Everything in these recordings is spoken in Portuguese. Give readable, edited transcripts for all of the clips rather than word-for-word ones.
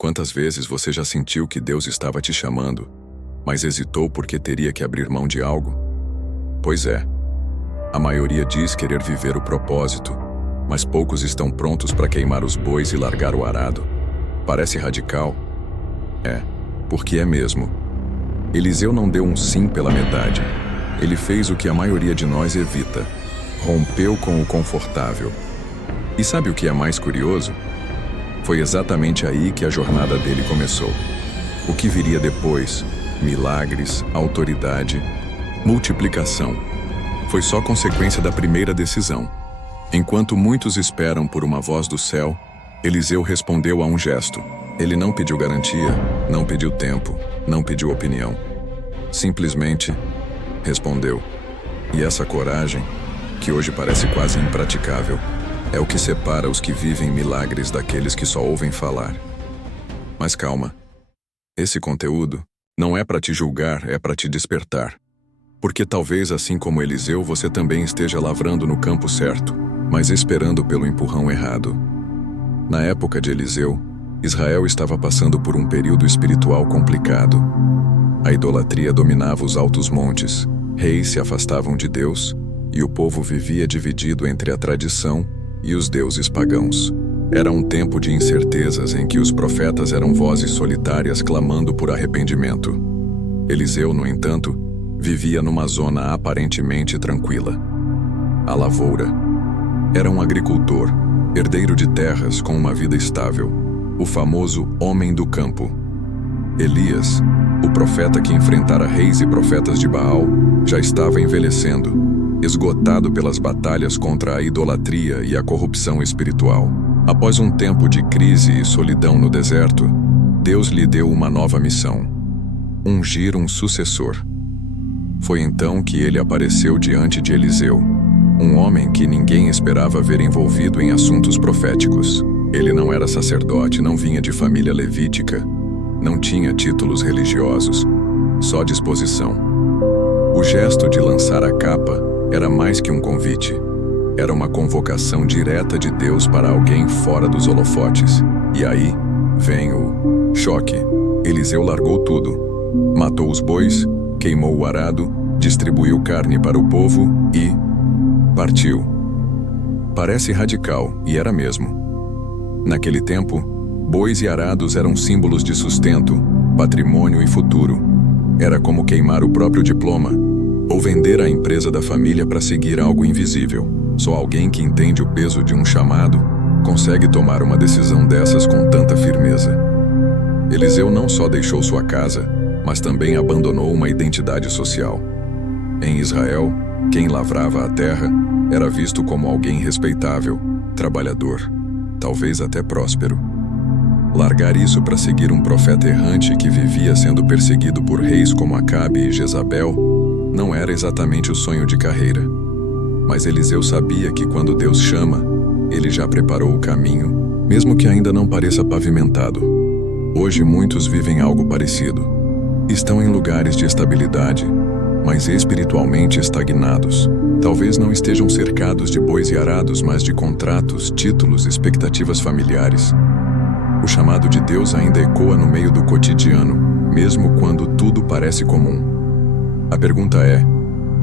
Quantas vezes você já sentiu que Deus estava te chamando, mas hesitou porque teria que abrir mão de algo? Pois é. A maioria diz querer viver o propósito, mas poucos estão prontos para queimar os bois e largar o arado. Parece radical? É, porque é mesmo. Eliseu não deu um sim pela metade. Ele fez o que a maioria de nós evita. Rompeu com o confortável. E sabe o que é mais curioso? Foi exatamente aí que a jornada dele começou. O que viria depois, milagres, autoridade, multiplicação, foi só consequência da primeira decisão. Enquanto muitos esperam por uma voz do céu, Eliseu respondeu a um gesto. Ele não pediu garantia, não pediu tempo, não pediu opinião. Simplesmente respondeu. E essa coragem, que hoje parece quase impraticável, é o que separa os que vivem milagres daqueles que só ouvem falar. Mas calma. Esse conteúdo não é para te julgar, é para te despertar. Porque talvez, assim como Eliseu, você também esteja lavrando no campo certo, mas esperando pelo empurrão errado. Na época de Eliseu, Israel estava passando por um período espiritual complicado. A idolatria dominava os altos montes, reis se afastavam de Deus, e o povo vivia dividido entre a tradição e os deuses pagãos. Era um tempo de incertezas em que os profetas eram vozes solitárias clamando por arrependimento. Eliseu, no entanto, vivia numa zona aparentemente tranquila. A lavoura. Era um agricultor, herdeiro de terras com uma vida estável, o famoso homem do campo. Elias, o profeta que enfrentara reis e profetas de Baal, já estava envelhecendo, esgotado pelas batalhas contra a idolatria e a corrupção espiritual. Após um tempo de crise e solidão no deserto, Deus lhe deu uma nova missão: ungir um sucessor. Foi então que ele apareceu diante de Eliseu, um homem que ninguém esperava ver envolvido em assuntos proféticos. Ele não era sacerdote, não vinha de família levítica, não tinha títulos religiosos, só disposição. O gesto de lançar a capa era mais que um convite. Era uma convocação direta de Deus para alguém fora dos holofotes. E aí vem o choque. Eliseu largou tudo. Matou os bois, queimou o arado, distribuiu carne para o povo e partiu. Parece radical, e era mesmo. Naquele tempo, bois e arados eram símbolos de sustento, patrimônio e futuro. Era como queimar o próprio diploma ou vender a empresa da família para seguir algo invisível. Só alguém que entende o peso de um chamado consegue tomar uma decisão dessas com tanta firmeza. Eliseu não só deixou sua casa, mas também abandonou uma identidade social. Em Israel, quem lavrava a terra era visto como alguém respeitável, trabalhador, talvez até próspero. Largar isso para seguir um profeta errante que vivia sendo perseguido por reis como Acabe e Jezabel não era exatamente o sonho de carreira. Mas Eliseu sabia que quando Deus chama, ele já preparou o caminho, mesmo que ainda não pareça pavimentado. Hoje muitos vivem algo parecido. Estão em lugares de estabilidade, mas espiritualmente estagnados. Talvez não estejam cercados de bois e arados, mas de contratos, títulos, expectativas familiares. O chamado de Deus ainda ecoa no meio do cotidiano, mesmo quando tudo parece comum. A pergunta é: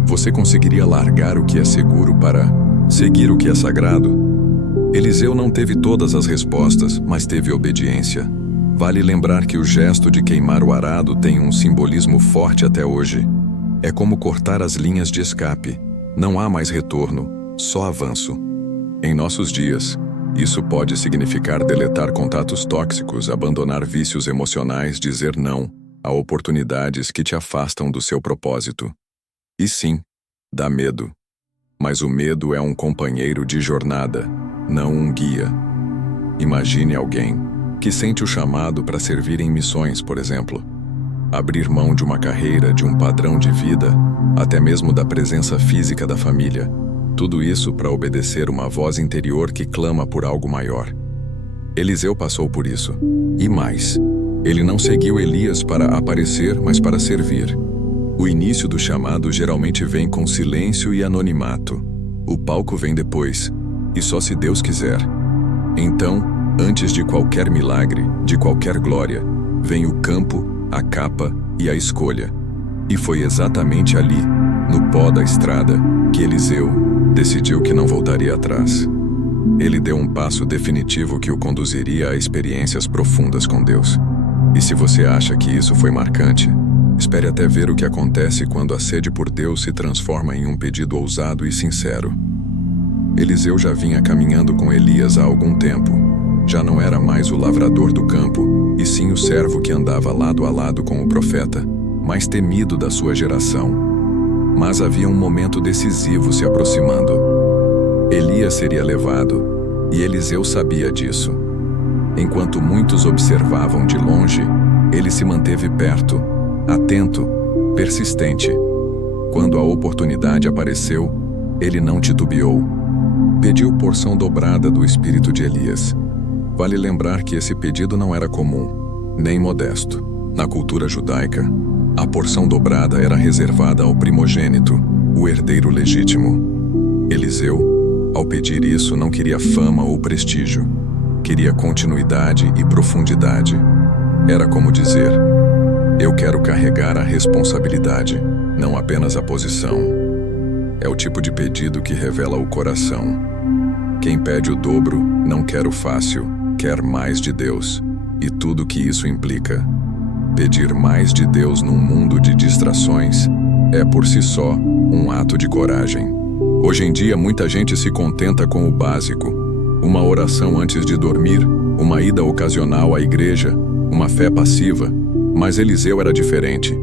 você conseguiria largar o que é seguro para seguir o que é sagrado? Eliseu não teve todas as respostas, mas teve obediência. Vale lembrar que o gesto de queimar o arado tem um simbolismo forte até hoje. É como cortar as linhas de escape. Não há mais retorno, só avanço. Em nossos dias, isso pode significar deletar contatos tóxicos, abandonar vícios emocionais, dizer não a oportunidades que te afastam do seu propósito. E sim, dá medo. Mas o medo é um companheiro de jornada, não um guia. Imagine alguém que sente o chamado para servir em missões, por exemplo. Abrir mão de uma carreira, de um padrão de vida, até mesmo da presença física da família. Tudo isso para obedecer uma voz interior que clama por algo maior. Eliseu passou por isso. E mais, ele não seguiu Elias para aparecer, mas para servir. O início do chamado geralmente vem com silêncio e anonimato. O palco vem depois, e só se Deus quiser. Então, Antes de qualquer milagre, de qualquer glória, vem o campo, a capa e a escolha. E foi exatamente ali, no pó da estrada, que Eliseu decidiu que não voltaria atrás. Ele deu um passo definitivo que o conduziria a experiências profundas com Deus. E se você acha que isso foi marcante, espere até ver o que acontece quando a sede por Deus se transforma em um pedido ousado e sincero. Eliseu já vinha caminhando com Elias há algum tempo. Já não era mais o lavrador do campo, e sim o servo que andava lado a lado com o profeta, mais temido da sua geração. Mas havia um momento decisivo se aproximando. Elias seria levado, e Eliseu sabia disso. Enquanto muitos observavam de longe, ele se manteve perto, atento, persistente. Quando a oportunidade apareceu, ele não titubeou. Pediu porção dobrada do espírito de Elias. Vale lembrar que esse pedido não era comum, nem modesto. Na cultura judaica, a porção dobrada era reservada ao primogênito, o herdeiro legítimo. Eliseu, ao pedir isso, não queria fama ou prestígio. Queria continuidade e profundidade. Era como dizer: eu quero carregar a responsabilidade, não apenas a posição. É o tipo de pedido que revela o coração. Quem pede o dobro não quer o fácil, quer mais de Deus, e tudo que isso implica. Pedir mais de Deus num mundo de distrações é por si só um ato de coragem. Hoje em dia muita gente se contenta com o básico: uma oração antes de dormir, uma ida ocasional à igreja, uma fé passiva. Mas Eliseu era diferente.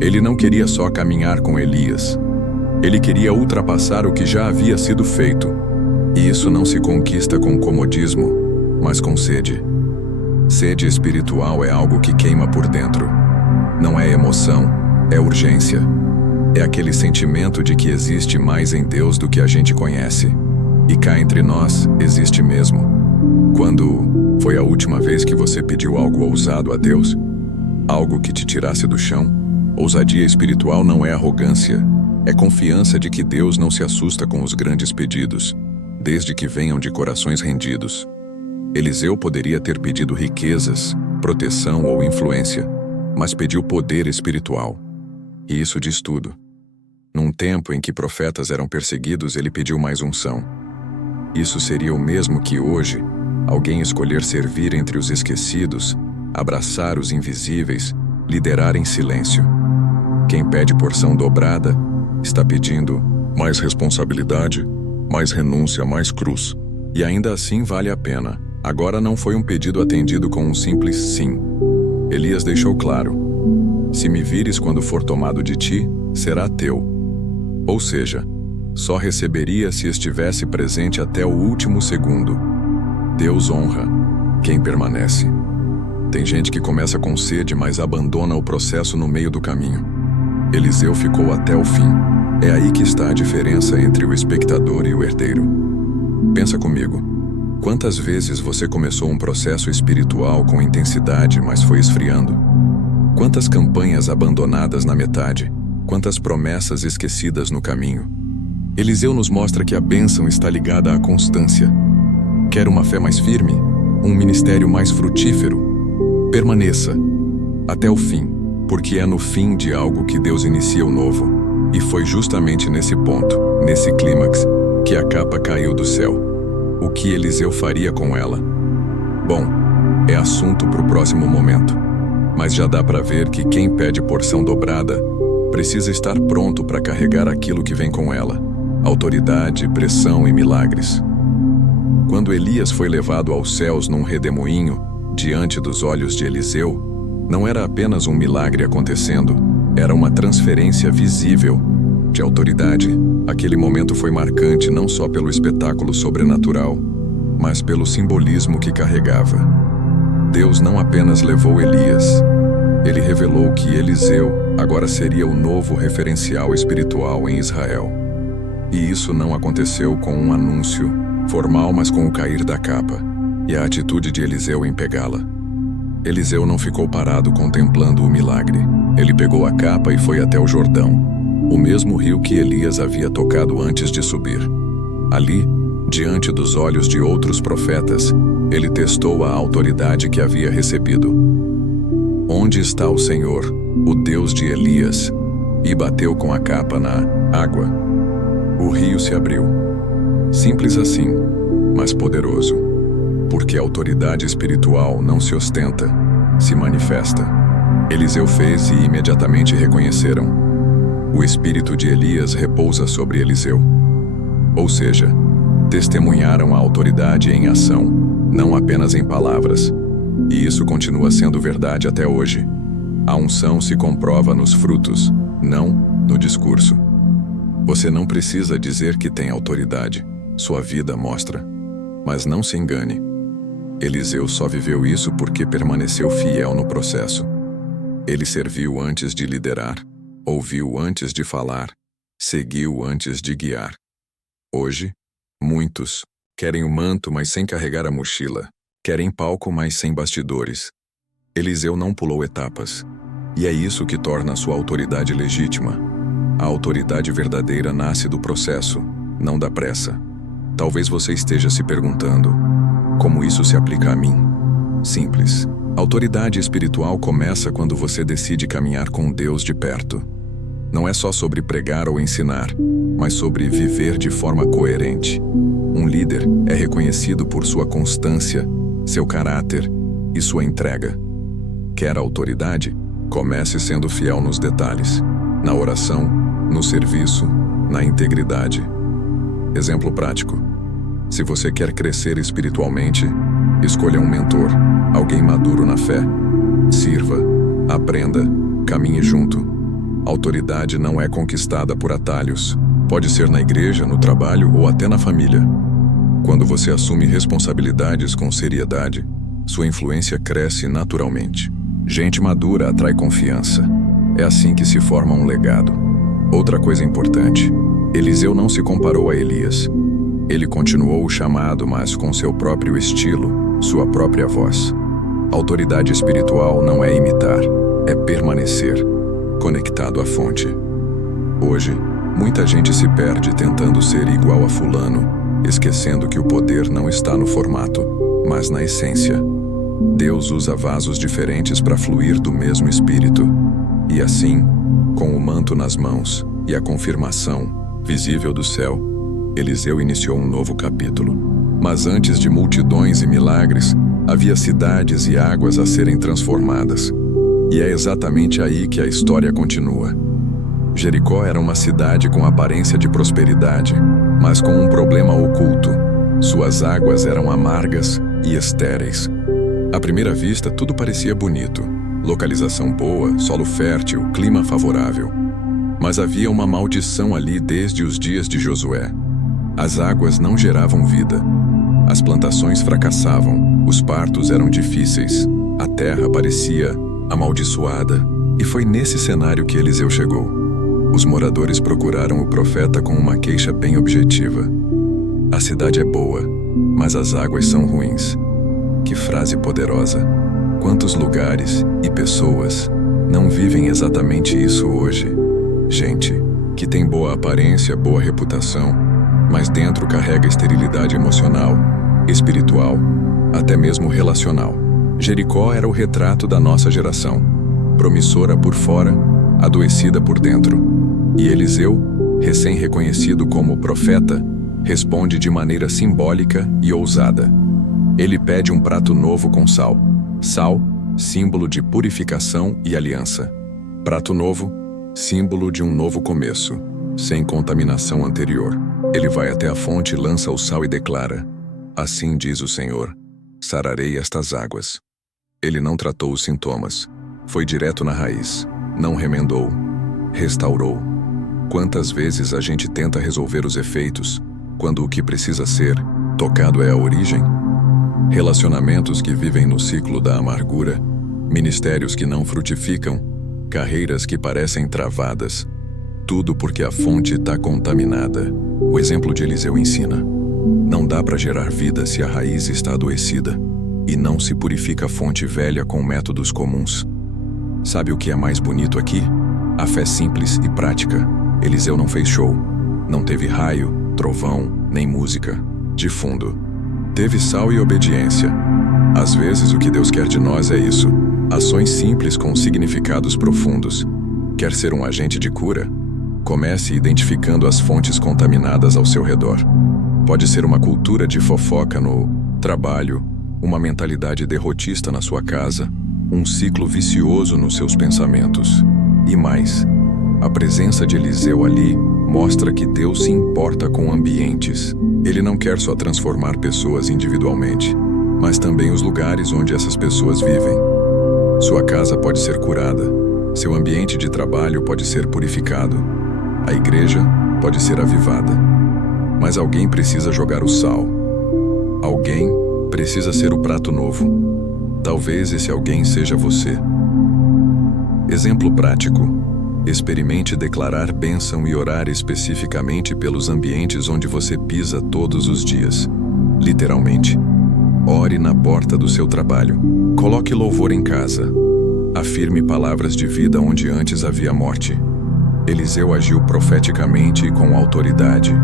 Ele não queria só caminhar com Elias. Ele queria ultrapassar o que já havia sido feito. E isso não se conquista com comodismo, mas com sede. Sede espiritual é algo que queima por dentro. Não é emoção, é urgência. É aquele sentimento de que existe mais em Deus do que a gente conhece. E cá entre nós, existe mesmo. Quando foi a última vez que você pediu algo ousado a Deus? Algo que te tirasse do chão? Ousadia espiritual não é arrogância, é confiança de que Deus não se assusta com os grandes pedidos, desde que venham de corações rendidos. Eliseu poderia ter pedido riquezas, proteção ou influência, mas pediu poder espiritual. E isso diz tudo. Num tempo em que profetas eram perseguidos, ele pediu mais unção. Isso seria o mesmo que hoje alguém escolher servir entre os esquecidos, abraçar os invisíveis, liderar em silêncio. Quem pede porção dobrada está pedindo mais responsabilidade, mais renúncia, mais cruz. E ainda assim vale a pena. Agora não foi um pedido atendido com um simples sim. Elias deixou claro: se me vires quando for tomado de ti, será teu. Ou seja, só receberia se estivesse presente até o último segundo. Deus honra quem permanece. Tem gente que começa com sede, mas abandona o processo no meio do caminho. Eliseu ficou até o fim. É aí que está a diferença entre o espectador e o herdeiro. Pensa comigo. Quantas vezes você começou um processo espiritual com intensidade, mas foi esfriando? Quantas campanhas abandonadas na metade? Quantas promessas esquecidas no caminho? Eliseu nos mostra que a bênção está ligada à constância. Quer uma fé mais firme? Um ministério mais frutífero? Permaneça até o fim, porque é no fim de algo que Deus inicia o novo. E foi justamente nesse ponto, nesse clímax, que a capa caiu do céu. O que Eliseu faria com ela? Bom, é assunto para o próximo momento. Mas já dá para ver que quem pede porção dobrada precisa estar pronto para carregar aquilo que vem com ela: autoridade, pressão e milagres. Quando Elias foi levado aos céus num redemoinho, diante dos olhos de Eliseu, não era apenas um milagre acontecendo, era uma transferência visível de autoridade. Aquele momento foi marcante não só pelo espetáculo sobrenatural, mas pelo simbolismo que carregava. Deus não apenas levou Elias, ele revelou que Eliseu agora seria o novo referencial espiritual em Israel. E isso não aconteceu com um anúncio formal, mas com o cair da capa e a atitude de Eliseu em pegá-la. Eliseu não ficou parado contemplando o milagre. Ele pegou a capa e foi até o Jordão, o mesmo rio que Elias havia tocado antes de subir. Ali, Diante dos olhos de outros profetas, ele testou a autoridade que havia recebido. Onde está o Senhor, o Deus de Elias? E bateu com a capa na água. O rio se abriu. Simples assim, mas poderoso. Porque a autoridade espiritual não se ostenta, se manifesta. Eliseu fez e imediatamente reconheceram. O espírito de Elias repousa sobre Eliseu. Ou seja, testemunharam a autoridade em ação, não apenas em palavras. E isso continua sendo verdade até hoje. A unção se comprova nos frutos, não no discurso. Você não precisa dizer que tem autoridade, sua vida mostra. Mas não se engane. Eliseu só viveu isso porque permaneceu fiel no processo. Ele serviu antes de liderar, ouviu antes de falar, seguiu antes de guiar. Hoje, muitos querem o manto, mas sem carregar a mochila. Querem palco, mas sem bastidores. Eliseu não pulou etapas. E é isso que torna sua autoridade legítima. A autoridade verdadeira nasce do processo, não da pressa. Talvez você esteja se perguntando, como isso se aplica a mim? Simples. A autoridade espiritual começa quando você decide caminhar com Deus de perto. Não é só sobre pregar ou ensinar, mas sobre viver de forma coerente. Um líder é reconhecido por sua constância, seu caráter e sua entrega. Quer autoridade? Comece sendo fiel nos detalhes, na oração, no serviço, na integridade. Exemplo prático. Se você quer crescer espiritualmente, escolha um mentor, alguém maduro na fé. Sirva, aprenda, caminhe junto. Autoridade não é conquistada por atalhos. Pode ser na igreja, no trabalho ou até na família. Quando você assume responsabilidades com seriedade, sua influência cresce naturalmente. Gente madura atrai confiança. É assim que se forma um legado. Outra coisa importante, Eliseu não se comparou a Elias. Ele continuou o chamado, mas com seu próprio estilo, sua própria voz. Autoridade espiritual não é imitar, é permanecer, conectado à fonte. Hoje, muita gente se perde tentando ser igual a fulano, esquecendo que o poder não está no formato, mas na essência. Deus usa vasos diferentes para fluir do mesmo Espírito. E assim, com o manto nas mãos e a confirmação visível do céu, Eliseu iniciou um novo capítulo. Mas antes de multidões e milagres, havia cidades e águas a serem transformadas. E é exatamente aí que a história continua. Jericó era uma cidade com aparência de prosperidade, mas com um problema oculto. Suas águas eram amargas e estéreis. À primeira vista, tudo parecia bonito. Localização boa, solo fértil, clima favorável. Mas havia uma maldição ali desde os dias de Josué. As águas não geravam vida. As plantações fracassavam, os partos eram difíceis, a terra parecia amaldiçoada. E foi nesse cenário que Eliseu chegou. Os moradores procuraram o profeta com uma queixa bem objetiva. A cidade é boa, mas as águas são ruins. Que frase poderosa! Quantos lugares e pessoas não vivem exatamente isso hoje? Gente que tem boa aparência, boa reputação, mas dentro carrega esterilidade emocional, espiritual, até mesmo relacional. Jericó era o retrato da nossa geração, promissora por fora, adoecida por dentro. E Eliseu, recém-reconhecido como profeta, responde de maneira simbólica e ousada. Ele pede um prato novo com sal. Sal, símbolo de purificação e aliança. Prato novo, símbolo de um novo começo, sem contaminação anterior. Ele vai até a fonte, lança o sal e declara: assim diz o Senhor, sararei estas águas. Ele não tratou os sintomas, foi direto na raiz, não remendou, restaurou. Quantas vezes a gente tenta resolver os efeitos, quando o que precisa ser tocado é a origem? Relacionamentos que vivem no ciclo da amargura, ministérios que não frutificam, carreiras que parecem travadas. Tudo porque a fonte está contaminada. O exemplo de Eliseu ensina: não dá para gerar vida se a raiz está adoecida, e não se purifica a fonte velha com métodos comuns. Sabe o que é mais bonito aqui? A fé simples e prática. Eliseu não fez show, não teve raio, trovão, nem música. De fundo, teve sal e obediência. Às vezes o que Deus quer de nós é isso: ações simples com significados profundos. Quer ser um agente de cura? Comece identificando as fontes contaminadas ao seu redor. Pode ser uma cultura de fofoca no trabalho, uma mentalidade derrotista na sua casa, um ciclo vicioso nos seus pensamentos. E mais, a presença de Eliseu ali mostra que Deus se importa com ambientes. Ele não quer só transformar pessoas individualmente, mas também os lugares onde essas pessoas vivem. Sua casa pode ser curada, seu ambiente de trabalho pode ser purificado, a igreja pode ser avivada. Mas alguém precisa jogar o sal. Alguém precisa ser o prato novo. Talvez esse alguém seja você. Exemplo prático. Experimente declarar bênção e orar especificamente pelos ambientes onde você pisa todos os dias. Literalmente. Ore na porta do seu trabalho. Coloque louvor em casa. Afirme palavras de vida onde antes havia morte. Eliseu agiu profeticamente e com autoridade.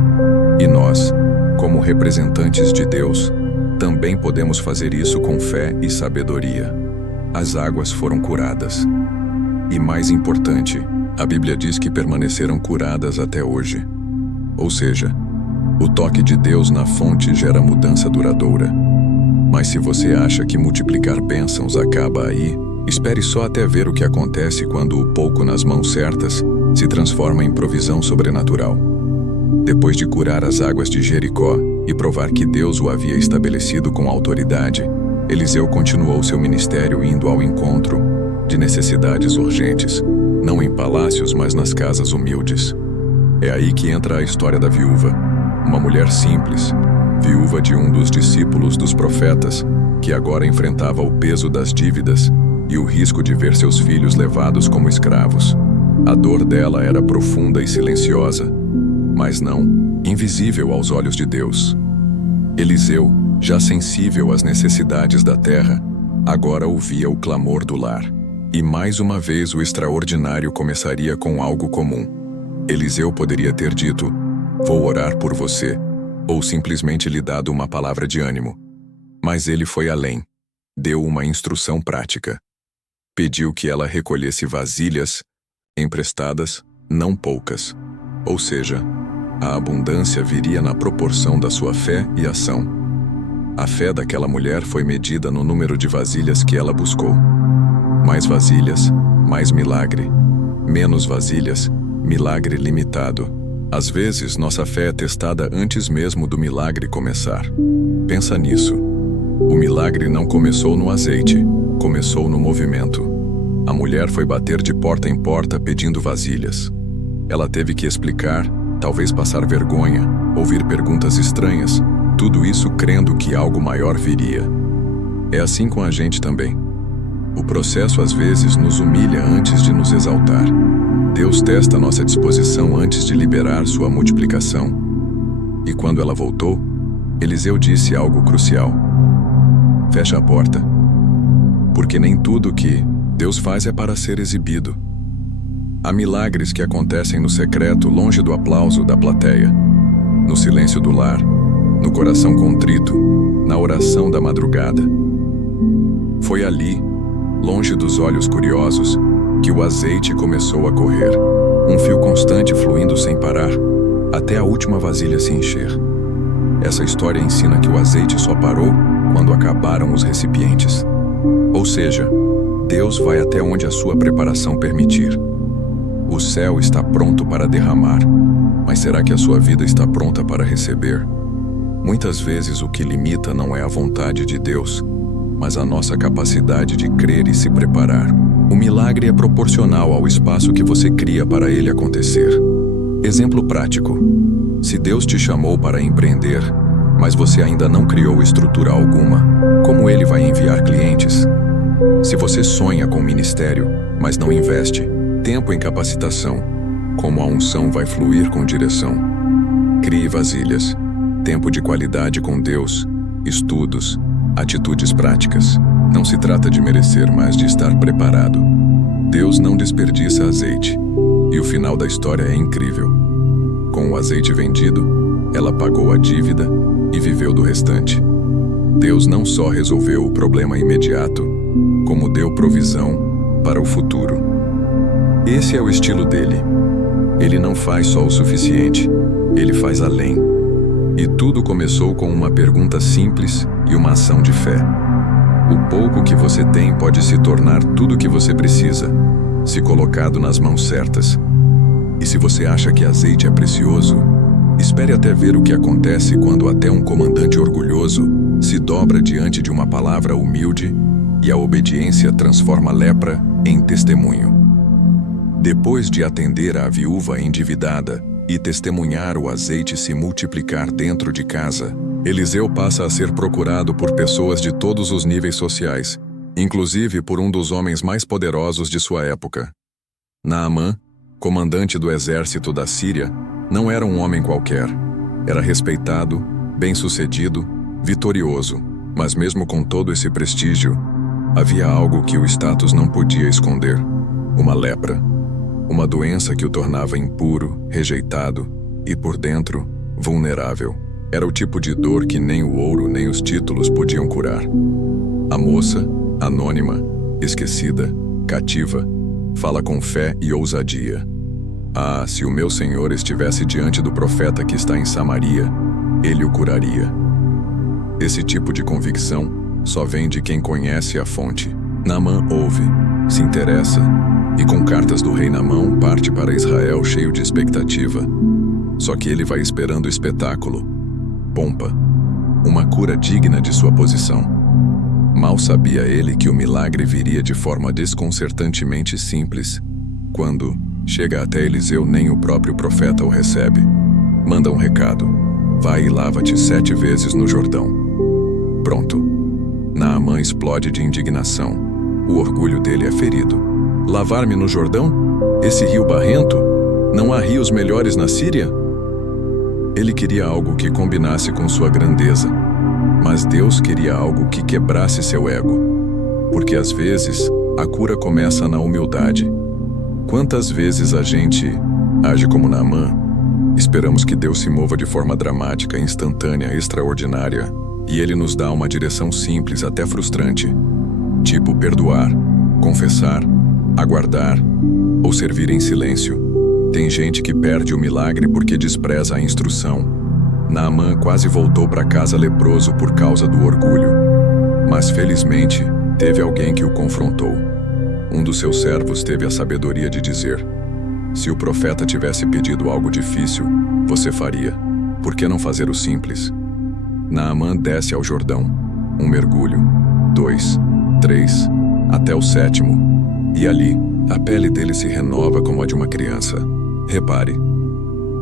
E nós, como representantes de Deus, também podemos fazer isso com fé e sabedoria. As águas foram curadas. E mais importante, a Bíblia diz que permaneceram curadas até hoje. Ou seja, o toque de Deus na fonte gera mudança duradoura. Mas se você acha que multiplicar bênçãos acaba aí, espere só até ver o que acontece quando o pouco nas mãos certas se transforma em provisão sobrenatural. Depois de curar as águas de Jericó e provar que Deus o havia estabelecido com autoridade, Eliseu continuou seu ministério indo ao encontro de necessidades urgentes, não em palácios, mas nas casas humildes. É aí que entra a história da viúva, uma mulher simples, viúva de um dos discípulos dos profetas, que agora enfrentava o peso das dívidas e o risco de ver seus filhos levados como escravos. A dor dela era profunda e silenciosa, mas não invisível aos olhos de Deus. Eliseu, já sensível às necessidades da terra, agora ouvia o clamor do lar. E mais uma vez o extraordinário começaria com algo comum. Eliseu poderia ter dito: "Vou orar por você", ou simplesmente lhe dado uma palavra de ânimo. Mas ele foi além. Deu uma instrução prática. Pediu que ela recolhesse vasilhas emprestadas, não poucas. Ou seja, a abundância viria na proporção da sua fé e ação. A fé daquela mulher foi medida no número de vasilhas que ela buscou. Mais vasilhas, mais milagre. Menos vasilhas, milagre limitado. Às vezes, nossa fé é testada antes mesmo do milagre começar. Pensa nisso. O milagre não começou no azeite, começou no movimento. A mulher foi bater de porta em porta pedindo vasilhas. Ela teve que explicar, talvez passar vergonha, ouvir perguntas estranhas, tudo isso crendo que algo maior viria. É assim com a gente também. O processo às vezes nos humilha antes de nos exaltar. Deus testa nossa disposição antes de liberar sua multiplicação. E quando ela voltou, Eliseu disse algo crucial: "Fecha a porta." Porque nem tudo que Deus faz é para ser exibido. Há milagres que acontecem no secreto, longe do aplauso da plateia, no silêncio do lar, no coração contrito, na oração da madrugada. Foi ali, longe dos olhos curiosos, que o azeite começou a correr, um fio constante fluindo sem parar, até a última vasilha se encher. Essa história ensina que o azeite só parou quando acabaram os recipientes. Ou seja, Deus vai até onde a sua preparação permitir. O céu está pronto para derramar, mas será que a sua vida está pronta para receber? Muitas vezes o que limita não é a vontade de Deus, mas a nossa capacidade de crer e se preparar. O milagre é proporcional ao espaço que você cria para ele acontecer. Exemplo prático. Se Deus te chamou para empreender, mas você ainda não criou estrutura alguma, como ele vai enviar clientes? Se você sonha com ministério, mas não investe tempo em capacitação, como a unção vai fluir com direção? Crie vasilhas, tempo de qualidade com Deus, estudos, atitudes práticas. Não se trata de merecer, mas de estar preparado. Deus não desperdiça azeite. E o final da história é incrível. Com o azeite vendido, ela pagou a dívida e viveu do restante. Deus não só resolveu o problema imediato, como deu provisão para o futuro. Esse é o estilo dele. Ele não faz só o suficiente, ele faz além. E tudo começou com uma pergunta simples e uma ação de fé. O pouco que você tem pode se tornar tudo o que você precisa, se colocado nas mãos certas. E se você acha que azeite é precioso, espere até ver o que acontece quando até um comandante orgulhoso se dobra diante de uma palavra humilde e a obediência transforma a lepra em testemunho. Depois de atender a viúva endividada e testemunhar o azeite se multiplicar dentro de casa, Eliseu passa a ser procurado por pessoas de todos os níveis sociais, inclusive por um dos homens mais poderosos de sua época. Naamã, comandante do exército da Síria, não era um homem qualquer. Era respeitado, bem-sucedido, vitorioso, mas mesmo com todo esse prestígio, havia algo que o status não podia esconder: uma lepra. Uma doença que o tornava impuro, rejeitado e, por dentro, vulnerável. Era o tipo de dor que nem o ouro nem os títulos podiam curar. A moça, anônima, esquecida, cativa, fala com fé e ousadia. Ah, se o meu Senhor estivesse diante do profeta que está em Samaria, ele o curaria. Esse tipo de convicção só vem de quem conhece a fonte. Naamã ouve, se interessa e, com cartas do rei na mão, parte para Israel cheio de expectativa. Só que ele vai esperando o espetáculo, pompa, uma cura digna de sua posição. Mal sabia ele que o milagre viria de forma desconcertantemente simples. Quando chega até Eliseu, nem o próprio profeta o recebe. Manda um recado: vai e lava-te 7 vezes no Jordão. Pronto. Naamã explode de indignação. O orgulho dele é ferido. Lavar-me no Jordão? Esse rio barrento? Não há rios melhores na Síria? Ele queria algo que combinasse com sua grandeza, mas Deus queria algo que quebrasse seu ego. Porque às vezes, a cura começa na humildade. Quantas vezes a gente age como Naamã? Esperamos que Deus se mova de forma dramática, instantânea, extraordinária, e Ele nos dá uma direção simples, até frustrante. Tipo perdoar, confessar, aguardar ou servir em silêncio. Tem gente que perde o milagre porque despreza a instrução. Naamã quase voltou para casa leproso por causa do orgulho. Mas felizmente, teve alguém que o confrontou. Um dos seus servos teve a sabedoria de dizer: se o profeta tivesse pedido algo difícil, você faria. Por que não fazer o simples? Naamã desce ao Jordão. 1 mergulho, 2, 3, até o 7º. E ali, a pele dele se renova como a de uma criança. Repare,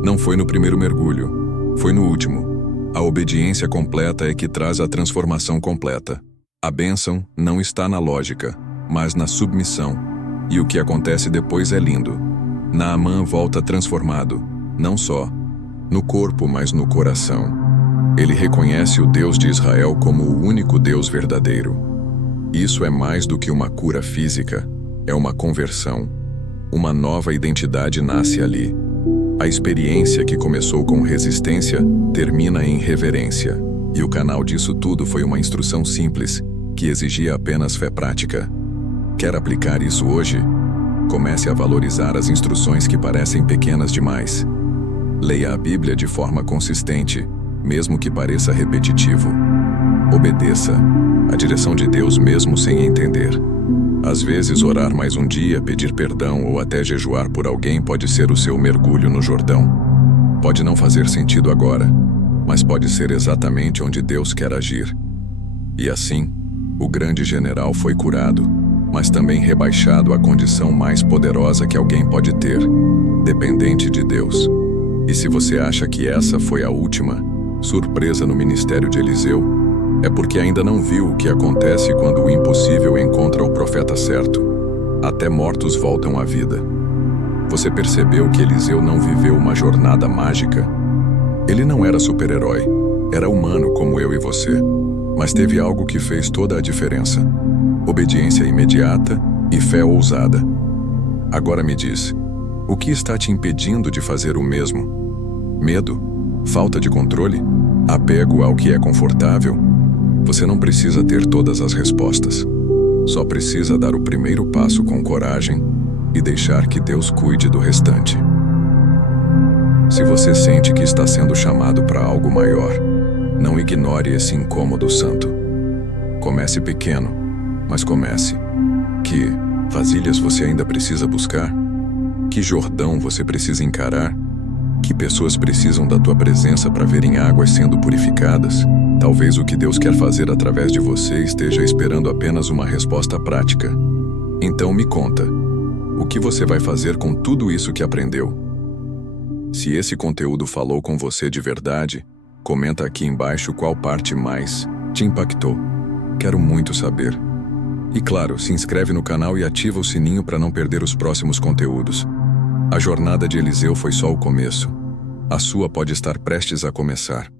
não foi no primeiro mergulho, foi no último. A obediência completa é que traz a transformação completa. A bênção não está na lógica, mas na submissão. E o que acontece depois é lindo. Naamã volta transformado, não só no corpo, mas no coração. Ele reconhece o Deus de Israel como o único Deus verdadeiro. Isso é mais do que uma cura física, é uma conversão. Uma nova identidade nasce ali. A experiência que começou com resistência termina em reverência. E o canal disso tudo foi uma instrução simples, que exigia apenas fé prática. Quer aplicar isso hoje? Comece a valorizar as instruções que parecem pequenas demais. Leia a Bíblia de forma consistente, mesmo que pareça repetitivo. Obedeça a direção de Deus mesmo sem entender. Às vezes, orar mais um dia, pedir perdão ou até jejuar por alguém pode ser o seu mergulho no Jordão. Pode não fazer sentido agora, mas pode ser exatamente onde Deus quer agir. E assim, o grande general foi curado, mas também rebaixado à condição mais poderosa que alguém pode ter, dependente de Deus. E se você acha que essa foi a última surpresa no ministério de Eliseu, é porque ainda não viu o que acontece quando o impossível encontra o profeta certo. Até mortos voltam à vida. Você percebeu que Eliseu não viveu uma jornada mágica? Ele não era super-herói, era humano como eu e você, mas teve algo que fez toda a diferença: obediência imediata e fé ousada. Agora me diz, o que está te impedindo de fazer o mesmo? Medo? Falta de controle? apego ao que é confortável, você não precisa ter todas as respostas. Só precisa dar o primeiro passo com coragem e deixar que Deus cuide do restante. Se você sente que está sendo chamado para algo maior, não ignore esse incômodo santo. Comece pequeno, mas comece. Que vasilhas você ainda precisa buscar? Que Jordão você precisa encarar? Que pessoas precisam da tua presença para verem águas sendo purificadas? Talvez o que Deus quer fazer através de você esteja esperando apenas uma resposta prática. Então me conta, o que você vai fazer com tudo isso que aprendeu? Se esse conteúdo falou com você de verdade, comenta aqui embaixo qual parte mais te impactou. Quero muito saber. E claro, se inscreve no canal e ativa o sininho para não perder os próximos conteúdos. A jornada de Eliseu foi só o começo. A sua pode estar prestes a começar.